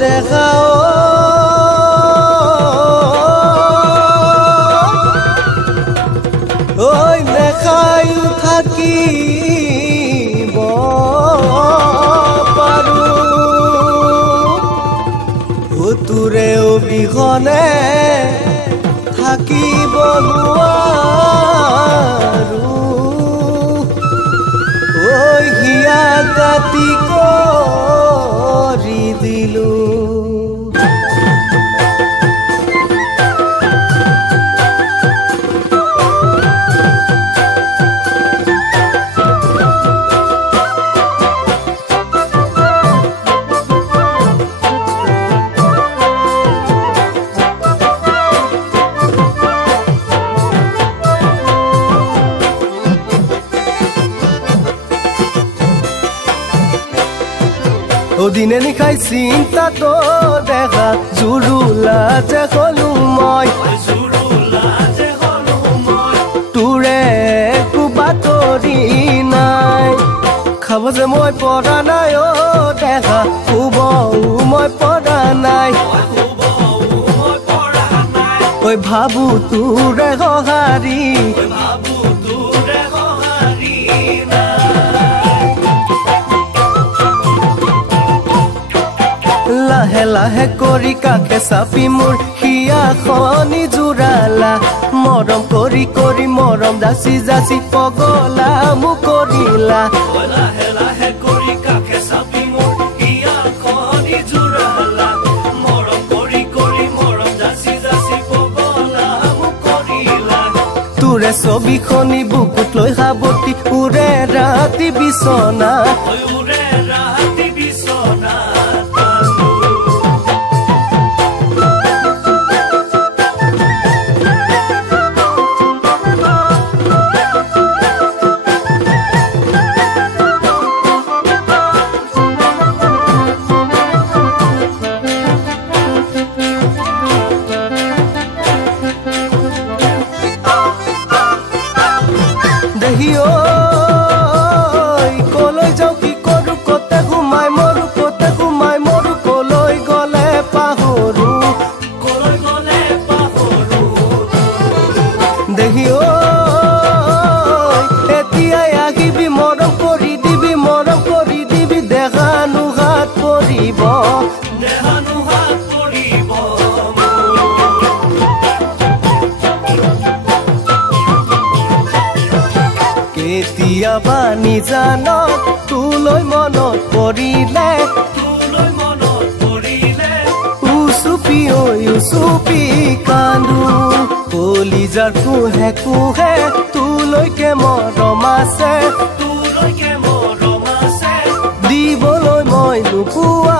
দেখাও ঐ দেখায়ো থাকিব পাৰো তোৰে অবিহনে থাকিব নোৱাৰো ঐ হিয়া কাটি কৰি দিলো দিনে নিশাই চিন্তা তো দেখা জুৰুলা যে হলো মই তোৰে একো বাতৰি নাই খাব যে মই পৰা নাই অ দেখা শুবও মই পৰা নাই ঐ ভাবো তোৰে সঁহাৰি লাহে লাহে কৰি কাষে চাপি মোৰ হিয়াখনি জোৰালা মৰম কৰি কৰি মৰম যাচি যাচি পগলা মোক কৰিলা লাহে লাহে কৰি কাষে চাপি মোৰ হিয়াখনি জোৰালা মৰম কৰি কৰি মৰম যাচি যাচি পগলা মোক কৰিলা তোৰে ছবিখনি বুকুত লৈ সাৱটি উৰে ৰাতি বিচনা উৰে ৰাতি বিচনা কলৈ যাওঁ কি কৰো কতে ঘুমাই মৰো কলৈ গলে পাহৰো দেহি এতিয়াই আহিবি মৰম কৰি দিবি দেখা নোহাত পৰিব কেতিয়াবা নিজানত তোলৈ মনত পৰিলে উচুপি কান্দো কলিজাৰ কোহে কোহে তোলৈকে মৰম আছে দিবলৈ মই নোপোৱা